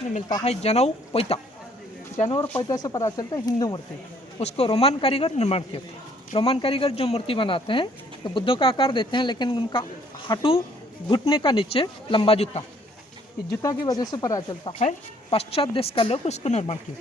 देखने मिलता है जनऊ पैता। जनऊ और पैता से पता चलता है हिंदू मूर्ति। उसको रोमन कारीगर निर्माण किए थे। रोमन कारीगर जो मूर्ति बनाते हैं तो बुद्धों का आकार देते हैं, लेकिन उनका हाथू घुटने का नीचे लंबा जूता, ये जूता की वजह से पता चलता है पश्चात देश का लोग उसको निर्माण किए।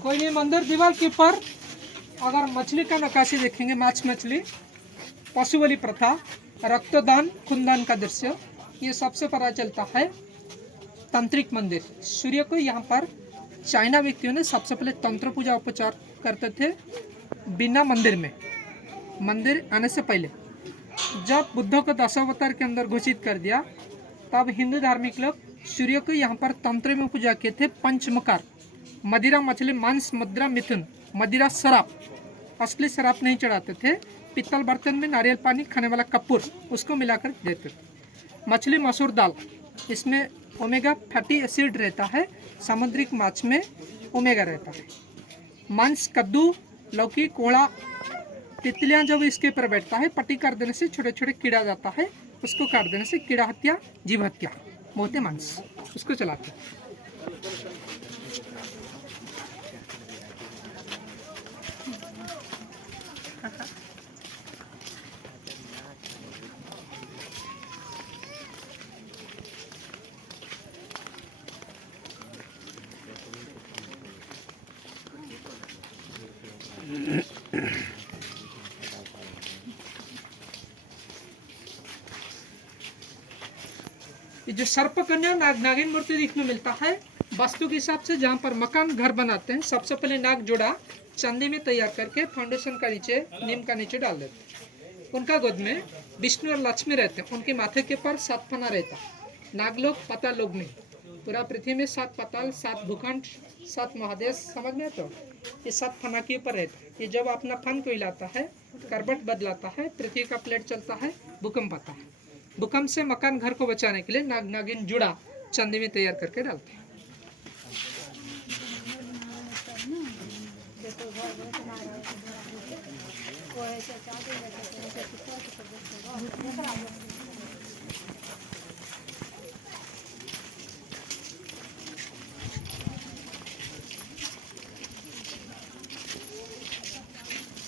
कोई भी मंदिर दीवार के ऊपर अगर मछली का नक्काशी देखेंगे, माछ मछली, पशु बलि प्रथा, रक्तदान, खूनदान का दृश्य, ये सबसे पता चलता है तांत्रिक मंदिर। सूर्य को यहाँ पर चाइना व्यक्तियों ने सबसे पहले तंत्र पूजा उपचार करते थे बिना मंदिर में। मंदिर आने से पहले जब बुद्ध को दशावतार के अंदर घोषित कर दिया, तब हिंदू धार्मिक लोग सूर्य को यहाँ पर तंत्र में पूजा किए थे। पंचमकार, मदिरा मछली, मांस, मुद्रा, मिथुन, मदिरा शराब, असली शराब नहीं चढ़ाते थे। पित्तल बर्तन में नारियल पानी, खाने वाला कपूर, उसको मिलाकर देते थे। मछली, मसूर दाल, इसमें ओमेगा फैटी एसिड रहता है। सामुद्रिक माछ में ओमेगा रहता है। मांस, कद्दू, लौकी, कोड़ा, तितलियाँ जब इसके ऊपर बैठता है, पट्टी कर देने से छोटे छोटे कीड़ा जाता है, उसको काट देने से कीड़ा हत्या, जीव हत्या, मोते मांस, उसको चलाते हैं। ये जो सर्पकन्या नागिन मूर्ति देखने मिलता है, वास्तु के हिसाब से जहाँ पर मकान घर बनाते हैं, सबसे पहले नाग जोड़ा चांदी में तैयार करके फाउंडेशन का नीचे, नीम का नीचे डाल देते हैं। उनका गोद में विष्णु और लक्ष्मी रहते हैं। उनके माथे के पर 7 फना रहता है। नागलोक, पाताल लोक नहीं, पूरा पृथ्वी में 7 पाताल, 7 भूखंड, 7 महादेश, समझ में? तो ये 7 फना के ऊपर रहता है। ये जब अपना फन को हिलाता है, करबट बदलाता है, पृथ्वी का प्लेट चलता है, भूकंप आता है। भूकंप से मकान घर को बचाने के लिए नाग नागिन जुड़ा चांदी में तैयार करके डालते हैं।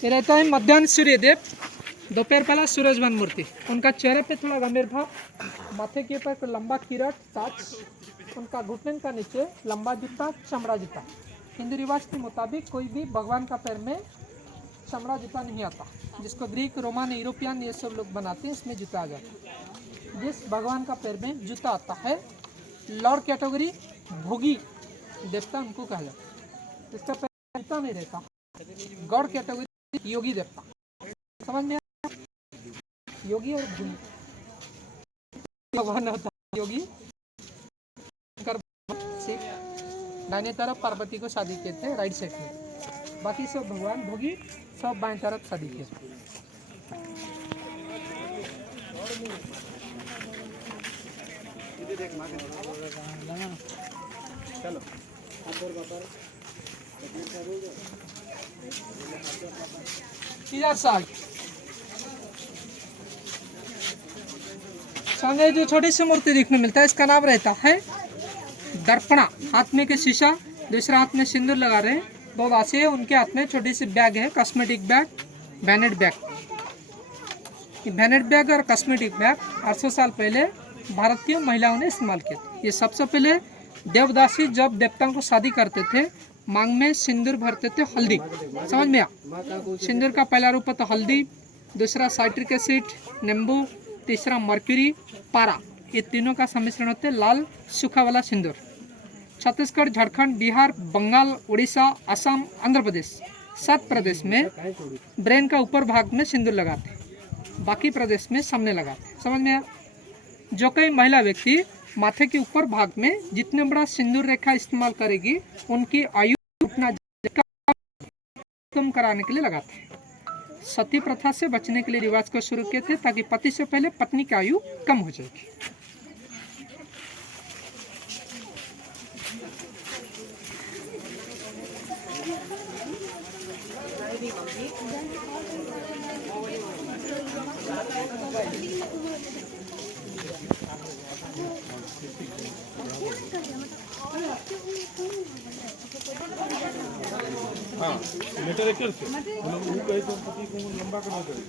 ये रहता है मध्यान्ह सूर्य देव, दोपहर पहला सूरजवान मूर्ति। उनका चेहरे पे थोड़ा गंभीर भाव, माथे के ऊपर लंबा किरट, ताज, उनका घुटने का नीचे लंबा जूता, चमड़ा जूता। हिंदू रिवाज के मुताबिक कोई भी भगवान का पैर में चमड़ा जूता नहीं आता, जिसको ग्रीक, रोमन, यूरोपियन ये सब लोग बनाते हैं, इसमें जूता आ जाता है। जिस भगवान का पैर में जूता आता है, लोअर कैटेगरी भोगी देवता उनको कहा जाता है। जिसका पैर जूता नहीं रहता, गौड़ कैटेगरी योगी देवता। समझ में? योगी और भूमि भगवान होता है योगी। दाहिने तरफ पार्वती को शादी किए थे, राइट साइड में। बाकी सब भगवान भोगी, सब बाएं तरफ शादी किए। चलो संगे जो छोटी सी मूर्ति देखने मिलता है, इसका नाम रहता है दर्पणा। हाथ में के शीशा, दूसरा हाथ में सिंदूर लगा रहे हैं, 2 दासी है, उनके हाथ में छोटी सी बैग है, कॉस्मेटिक बैग, वैनेट बैग। ये वैनेट बैग और कॉस्मेटिक बैग 800 साल पहले भारतीय महिलाओं ने इस्तेमाल किए थे। ये सबसे पहले देवदासी जब देवताओं को शादी करते थे, मांग में सिंदूर भरते थे, हल्दी। समझ में आ? सिंदूर का पहला रूप तो हल्दी, दूसरा साइट्रिक एसिड, नींबू, तीसरा मर्क्यूरी, पारा, ये तीनों का सम्मिश्रण होते लाल सूखा वाला सिंदूर। छत्तीसगढ़, झारखंड, बिहार, बंगाल, उड़ीसा, असम, आंध्र प्रदेश, 7 प्रदेश में ब्रेन का ऊपर भाग में सिंदूर लगाते, बाकी प्रदेश में सामने लगाते। समझ में आया? जो कई महिला व्यक्ति माथे के ऊपर भाग में जितने बड़ा सिंदूर रेखा इस्तेमाल करेगी, उनकी आयु उतना कम कराने के लिए लगाते हैं। सती प्रथा से बचने के लिए रिवाज को शुरू किए थे ताकि पति से पहले पत्नी की आयु कम हो जाएगी। हाँ मीटर एक करके मतलब वो कहे तो पति को लंबा करना करे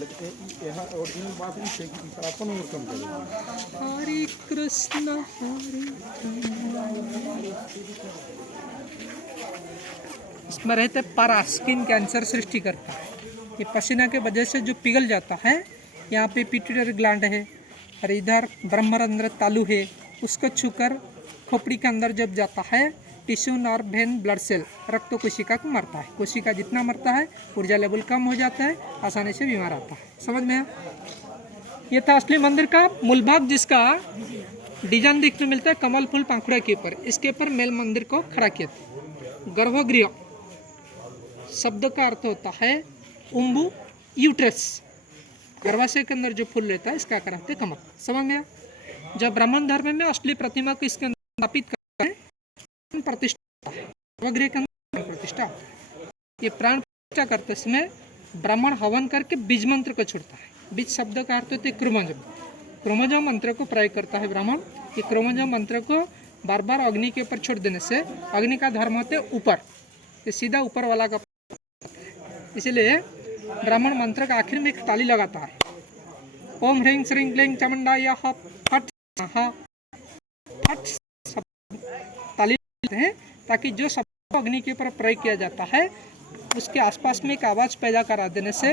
लेकिन यहाँ ओरिजिनल बात नहीं है कि अपन और कम करे। हरे कृष्ण इसमें रहते पारा स्किन कैंसर सृष्टि करता है। ये पसीना के वजह से जो पिघल जाता है, यहाँ पे पिट्यूटरी ग्लैंड है और इधर ब्रह्मरंध्र तालु है, उसको छूकर खोपड़ी के अंदर जब जाता है tissue nerve vein blood cell रक्त कोशिका को मरता है। कोशिका जितना मरता है ऊर्जा लेवल कम हो जाता है, आसानी से बीमार आता है। समझ में आया? ये था असली मंदिर का मूल भाग जिसका डिजाइन देखने मिलता है कमल फूल पंखुड़ा के ऊपर। इसके ऊपर मेल मंदिर को खड़ा किया था। गर्भगृह शब्द का अर्थ होता है उम्बू यूट्रस। गर्भाशय के अंदर जो फूल रहता है इसका कहते हैं कमल। समझ में आया? जब ब्राह्मण धर्म में असली प्रतिमा को इसके अंदर स्थापित करते हैं प्रतिष्ठा गर्भगृह के अंदर प्रतिष्ठा। ये प्राण प्रतिष्ठा करते समय ब्राह्मण हवन करके बीज मंत्र को छोड़ता है। बीज शब्द का अर्थ होता है क्रोमोजोम। क्रोमोजोम मंत्र को प्रयोग करता है ब्राह्मण। ये क्रोमोजोम मंत्र को बार बार अग्नि के ऊपर छोड़ देने से अग्नि का धर्म होते है ऊपर, ये सीधा ऊपर वाला का, इसलिए ब्राह्मण मंत्र का आखिर में एक ताली लगाता है। ओम ह्रीं श्रीं क्लीं चामुंडाय फट फट ताली लगाते हैं ताकि जो शब्द अग्नि के ऊपर प्रयोग किया जाता है उसके आसपास में एक आवाज़ पैदा करा देने से,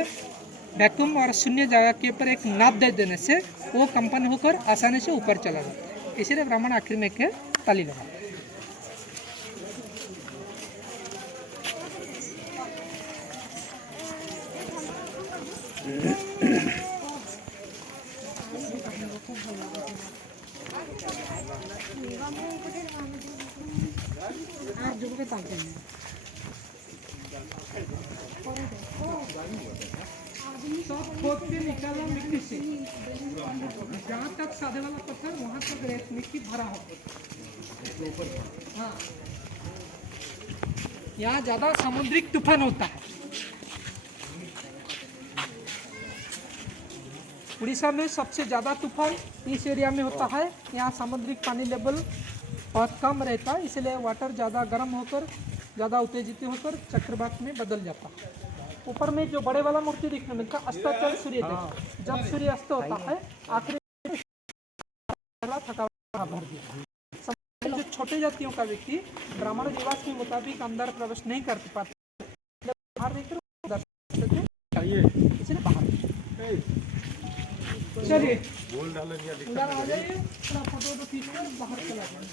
वैक्यूम और शून्य जगह के ऊपर एक नाप दे देने से वो कंपन होकर आसानी से ऊपर चला जाता है। इसीलिए ब्राह्मण आखिर में एक ताली लगाता है। सब खोद के निकाला मिट्टी से, जहाँ तक सादे वाला पत्थर वहाँ तक रेत मिट्टी भरा हो। हाँ, यहाँ ज़्यादा समुद्रिक तूफान होता है। उड़ीसा में सबसे ज़्यादा तूफान इस एरिया में होता है। यहाँ समुद्रिक पानी लेवल बहुत कम रहता है, इसलिए वाटर ज़्यादा गर्म होकर ज़्यादा उत्तेजित होकर चक्रवात में बदल जाता है। ऊपर में जो बड़े वाला मूर्ति दिखने मिलता है अस्ताचल सूर्य देव। जब सूर्य अस्त होता है आखिरी थकावट भर दिया। जो छोटे जातियों का व्यक्ति ब्राह्मण रिवाज के मुताबिक अंदर प्रवेश नहीं कर पाते, बाहर देखकर इसलिए बाहर। चलिए अंदर आ जाइए, थोड़ा फोटो खींचकर बाहर चला जाए।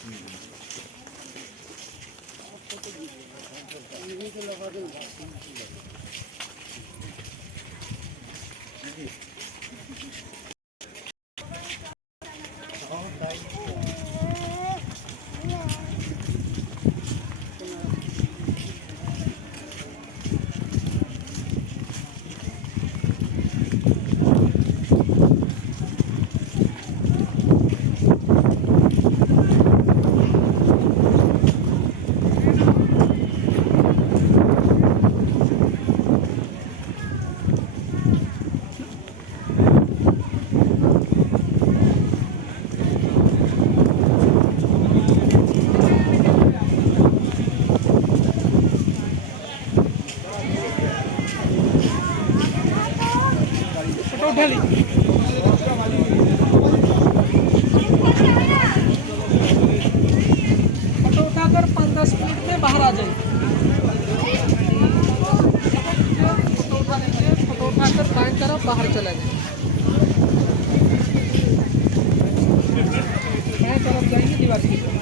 उठा ली फोटो उठाकर 5-10 मिनट में बाहर आ जाइए। फोटो उठा लीजिए, फोटो उठाकर बाएं तरफ बाहर चला जाए। बाएं तरफ जाएंगे दीवार की।